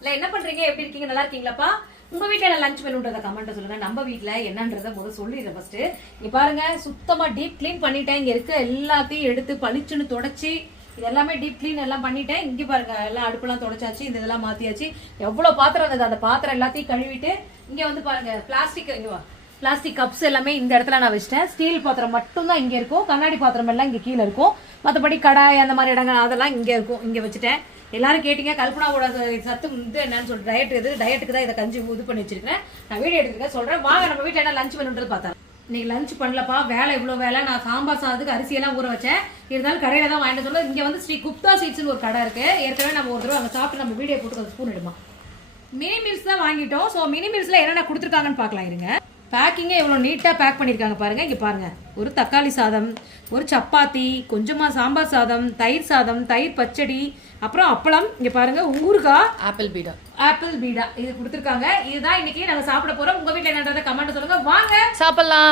இல்ல என்ன பண்றீங்க, எப்படி இருக்கீங்க, நல்லா இருக்கீங்களாப்பா? உங்க வீட்டுல என்ன லஞ்ச் மெனுன்றத கமெண்ட் சொல்லுங்க. நம்ம வீட்டுல என்னன்றத முதல்ல சொல்லிடுறேன். ஃபர்ஸ்ட் இங்க பாருங்க, சுத்தமா டீப் கிளீன் பண்ணிட்டேன். இங்க இருக்க எல்லாத்தையும் எடுத்து பளிச்சுன்னு தொடச்சி இது எல்லாமே டீப் கிளீன் எல்லாம் பண்ணிட்டேன். இங்க பாருங்க, எல்லாம் அடுப்பெல்லாம் தொடச்சாச்சு, இந்த இதெல்லாம் மாத்தியாச்சு. எவ்வளவு பாத்திரம் இருந்தது, அந்த பாத்திரம் எல்லாத்தையும் கழுவிட்டு இங்க வந்து பாருங்க பிளாஸ்டிக் கப்ஸ் எல்லாமே இந்த இடத்துல நான் வச்சிட்டேன். ஸ்டீல் பாத்திரம் மட்டும் தான் இங்க இருக்கும், கண்ணாடி பாத்திரம் எல்லாம் இங்க கீழே இருக்கும். மற்றபடி கடாய் அந்த மாதிரி இடங்கள் அதெல்லாம் இங்க இருக்கும், இங்க வச்சுட்டேன். எல்லாரும் கேட்டீங்க கல்பனாவோட சத்து இது என்னன்னு சொல்லிட்டு டயட்டுக்கு தான் இதை கஞ்சி இது பண்ணி வச்சிருக்கேன். நான் வீடியோ எடுத்துருக்கேன், சொல்றேன் வாங்க நம்ம வீட்டில் என்ன லஞ்ச் பண்ணுன்றது பார்த்தா. இன்னைக்கு லஞ்ச் பண்ணலப்பா, வேலை இவ்வளோ வேலை. நான் சாம்பார் சாதத்துக்கு அரிசியெல்லாம் ஊற வச்சேன். இருந்தாலும் கடையில தான் வாங்கிட்டு சொல்ல. இங்க வந்து ஸ்ரீ குப்தா சீட்ஸ்னு ஒரு கடை இருக்கு. ஏற்கனவே நம்ம ஒரு தடவை அங்கே சாப்பிட்டு நம்ம வீடியோ போட்டு ஒரு ஸ்பூன் எடுமா. மினி மீல்ஸ் தான் வாங்கிட்டோம். ஸோ மினி மீல்ஸ்ல என்னென்ன கொடுத்துருக்காங்கன்னு பார்க்கலாம் இருங்க. பேக்கிங்கே எவ்வளோ நீட்டாக பேக் பண்ணியிருக்காங்க பாருங்க. இங்கே பாருங்க, ஒரு தக்காளி சாதம், ஒரு சப்பாத்தி, கொஞ்சமாக சாம்பார் சாதம், தயிர் பச்சடி, அப்புறம் அப்பளம், இங்கே பாருங்க ஊறுகாய், ஆப்பிள் பீடா இது கொடுத்துருக்காங்க. இதுதான் இன்னைக்கு நாங்கள் சாப்பிட போறோம். உங்க வீட்டில் என்னன்றதை கமெண்ட் சொல்லுங்க, வாங்க சாப்பிடலாம்.